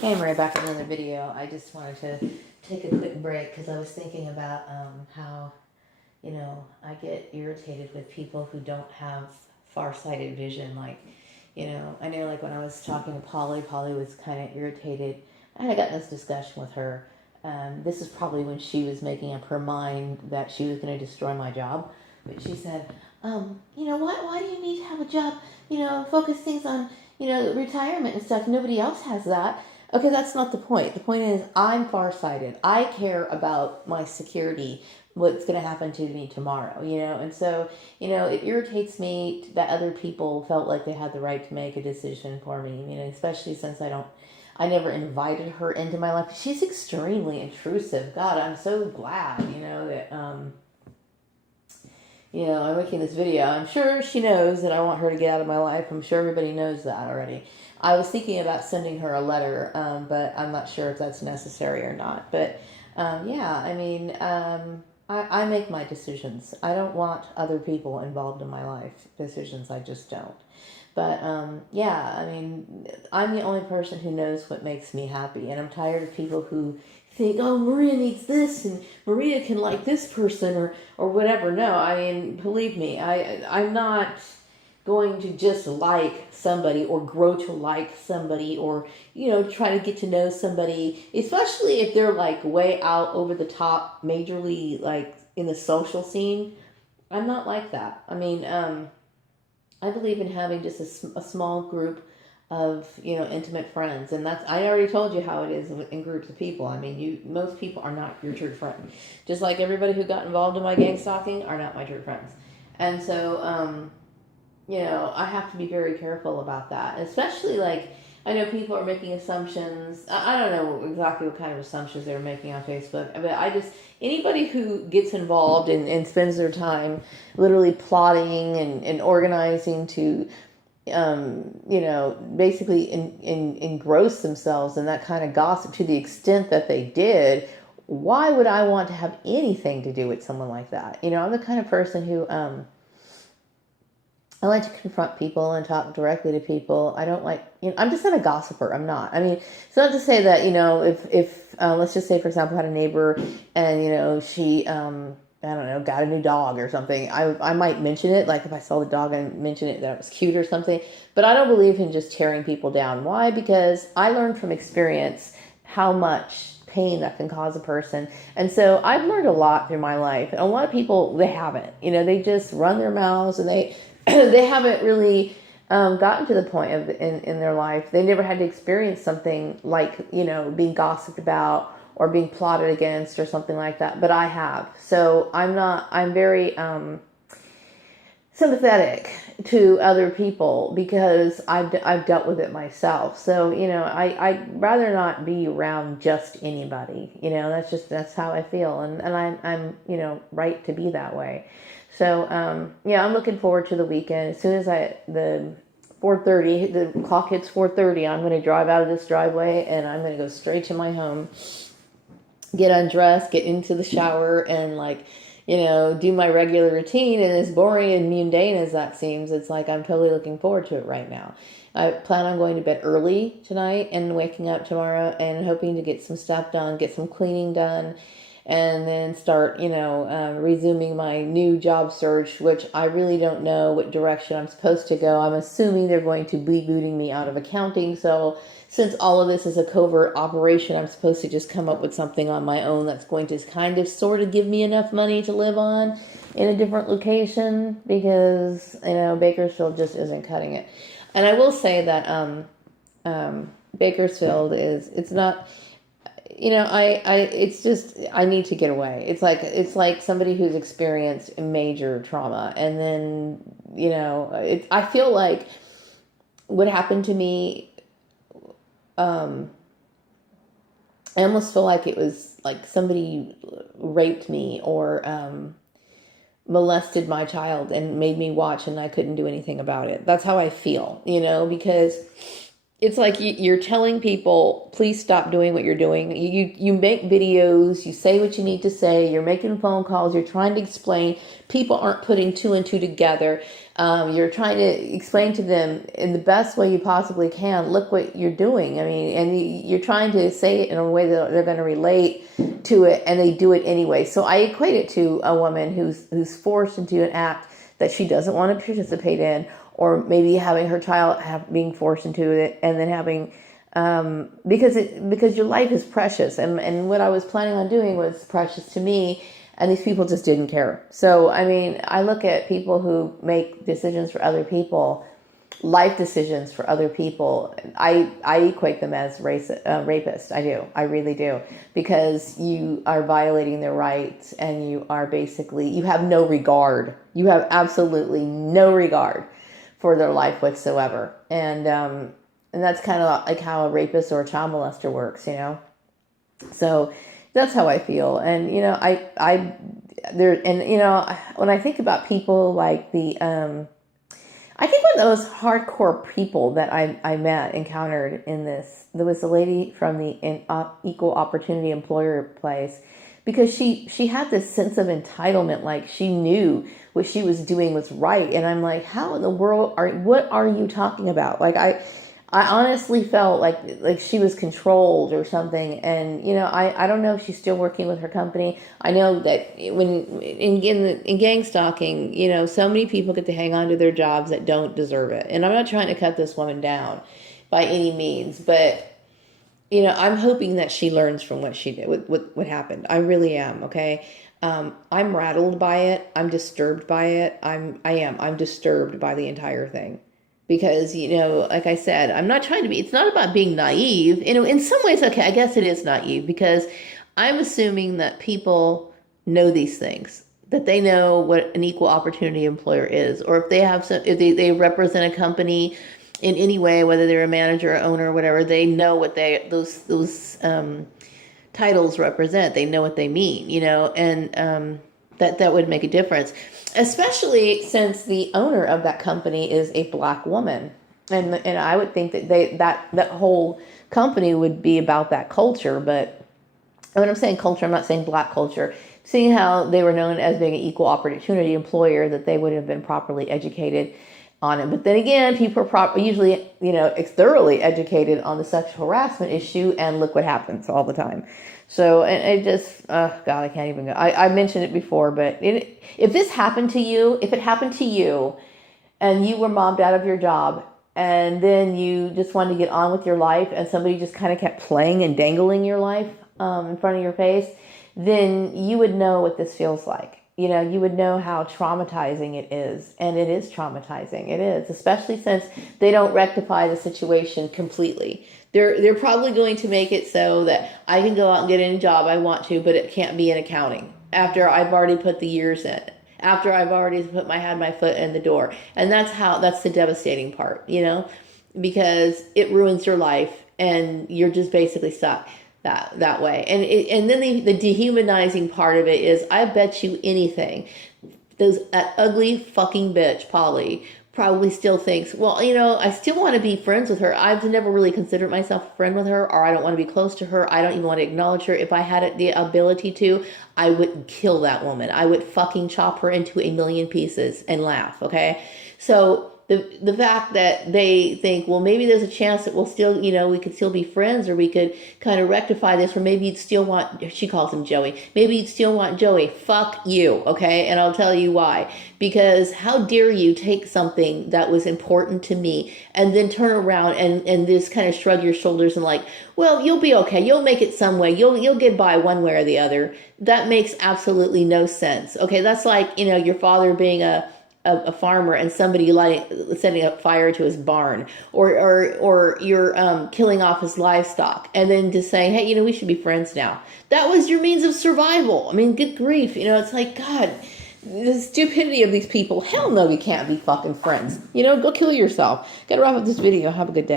Hey, I'm right back in another video. I just wanted to take a quick break because I was thinking about how, I get irritated with people who don't have far-sighted vision. Like, I know like when I was talking to Polly was kind of irritated. I had gotten this discussion with her. This is probably when she was making up her mind that she was going to destroy my job. But she said, why do you need to have a job? Focus things on, retirement and stuff. Nobody else has that. Okay, that's not the point. The point is, I'm farsighted. I care about my security, what's going to happen to me tomorrow, And so, it irritates me that other people felt like they had the right to make a decision for me, especially since I never invited her into my life. She's extremely intrusive. God, I'm so glad, that, I'm making this video. I'm sure she knows that I want her to get out of my life. I'm sure everybody knows that already. I was thinking about sending her a letter, but I'm not sure if that's necessary or not. But yeah, I make my decisions. I don't want other people involved in my life decisions. I just don't. But yeah, I'm the only person who knows what makes me happy, and I'm tired of people who think, oh, Maria needs this, and Maria can like this person, or whatever. No, believe me, I'm not going to just like somebody or grow to like somebody or try to get to know somebody, especially if they're like way out over the top majorly like in the social scene. I'm not like that. I believe in having just a small group of intimate friends, and that's, I already told you how it is in groups of people. Most people are not your true friend, just like everybody who got involved in my gang stalking are not my true friends. And so I have to be very careful about that, especially like I know people are making assumptions. I don't know exactly what kind of assumptions they're making on Facebook, but anybody who gets involved and spends their time literally plotting and organizing to, basically engross themselves in that kind of gossip to the extent that they did, why would I want to have anything to do with someone like that? I'm the kind of person who, I like to confront people and talk directly to people. I don't like, I'm just not a gossiper. I'm not. It's not to say that, if let's just say, for example, I had a neighbor and, she, I don't know, got a new dog or something. I might mention it, like if I saw the dog and mention it that it was cute or something. But I don't believe in just tearing people down. Why? Because I learned from experience how much pain that can cause a person. And so I've learned a lot through my life. And a lot of people, they haven't. They just run their mouths and they they haven't really gotten to the point of in their life. They never had to experience something like, being gossiped about or being plotted against or something like that. But I have. So I'm very sympathetic to other people because I've dealt with it myself. So, I'd rather not be around just anybody. That's how I feel. And I'm right to be that way. So, yeah, I'm looking forward to the weekend. As soon as the 4:30, the clock hits 4:30, I'm going to drive out of this driveway and I'm going to go straight to my home, get undressed, get into the shower, and do my regular routine. And as boring and mundane as that seems, it's like I'm totally looking forward to it right now. I plan on going to bed early tonight and waking up tomorrow and hoping to get some stuff done, get some cleaning done, and then start, resuming my new job search, which I really don't know what direction I'm supposed to go. I'm assuming they're going to be booting me out of accounting. So since all of this is a covert operation, I'm supposed to just come up with something on my own that's going to kind of sort of give me enough money to live on in a different location because, Bakersfield just isn't cutting it. And I will say that Bakersfield it's not, it's just, I need to get away. It's like somebody who's experienced major trauma. And then, I feel like what happened to me, I almost feel like it was like somebody raped me or, molested my child and made me watch and I couldn't do anything about it. That's how I feel, because it's like you're telling people, please stop doing what you're doing. You make videos, you say what you need to say, you're making phone calls, you're trying to explain. People aren't putting two and two together. You're trying to explain to them in the best way you possibly can, look what you're doing. I mean, and you're trying to say it in a way that they're going to relate to it, and they do it anyway. So I equate it to a woman who's forced into an act that she doesn't want to participate in, or maybe having her child being forced into it, and then having because your life is precious, and what I was planning on doing was precious to me, and these people just didn't care. So I mean, I look at people who make decisions for other people, life decisions for other people. I equate them as rapists. I really do, because you are violating their rights, and you are basically, you have no regard. You have absolutely no regard for their life whatsoever. And that's kind of like how a rapist or a child molester works, you know? So that's how I feel. And, you know, when I think about people like I think one of those hardcore people that I encountered in this, there was a lady from the Equal Opportunity Employer place, because she had this sense of entitlement, like she knew what she was doing was right. And I'm like, how in the world what are you talking about? Like I honestly felt like she was controlled or something. And, you know, I don't know if she's still working with her company. I know that when in gang stalking, you know, so many people get to hang on to their jobs that don't deserve it. And I'm not trying to cut this woman down by any means, but, you know, I'm hoping that she learns from what she did, what happened. I really am. Okay. I'm rattled by it. I'm disturbed by it. I'm disturbed by the entire thing. Because, you know, like I said, I'm not trying to be, it's not about being naive. You know, in some ways, okay, I guess it is naive, because I'm assuming that people know these things, that they know what an equal opportunity employer is, or if they have some, if they represent a company in any way, whether they're a manager or owner or whatever, they know what those titles represent. They know what they mean, you know, and that would make a difference, especially since the owner of that company is a Black woman. And I would think that that whole company would be about that culture. But when I'm saying culture, I'm not saying Black culture. Seeing how they were known as being an equal opportunity employer, that they would have been properly educated on it. But then again, people are usually, you know, thoroughly educated on the sexual harassment issue, and look what happens all the time. So, and it just, God, I can't even go. I mentioned it before, but if this happened to you, if it happened to you, and you were mobbed out of your job, and then you just wanted to get on with your life, and somebody just kind of kept playing and dangling your life in front of your face, then you would know what this feels like. You know, you would know how traumatizing it is. And it is traumatizing. It is, especially since they don't rectify the situation completely. They're probably going to make it so that I can go out and get any job I want to, but it can't be in accounting after I've already put the years in, after I've already had my foot in the door. And that's the devastating part, you know, because it ruins your life, and you're just basically stuck that way. And then the dehumanizing part of it is, I bet you anything, that ugly fucking bitch, Polly, probably still thinks, well, you know, I still want to be friends with her. I've never really considered myself a friend with her, or I don't want to be close to her. I don't even want to acknowledge her. If I had the ability to, I would kill that woman. I would fucking chop her into a million pieces and laugh, okay? So the fact that they think, well, maybe there's a chance that we'll still, you know, we could still be friends, or we could kind of rectify this, or maybe you'd still want, she calls him Joey, maybe you'd still want Joey. Fuck you, okay? And I'll tell you why. Because how dare you take something that was important to me and then turn around and just kind of shrug your shoulders and like, well, you'll be okay. You'll make it some way. You'll get by one way or the other. That makes absolutely no sense. Okay, that's like, you know, your father being a farmer and somebody setting up fire to his barn, or you're killing off his livestock, and then just saying, hey, you know, we should be friends now. That was your means of survival. I mean, good grief. You know, it's like, God, the stupidity of these people. Hell no, we can't be fucking friends. You know, go kill yourself. Gotta wrap up this video. Have a good day.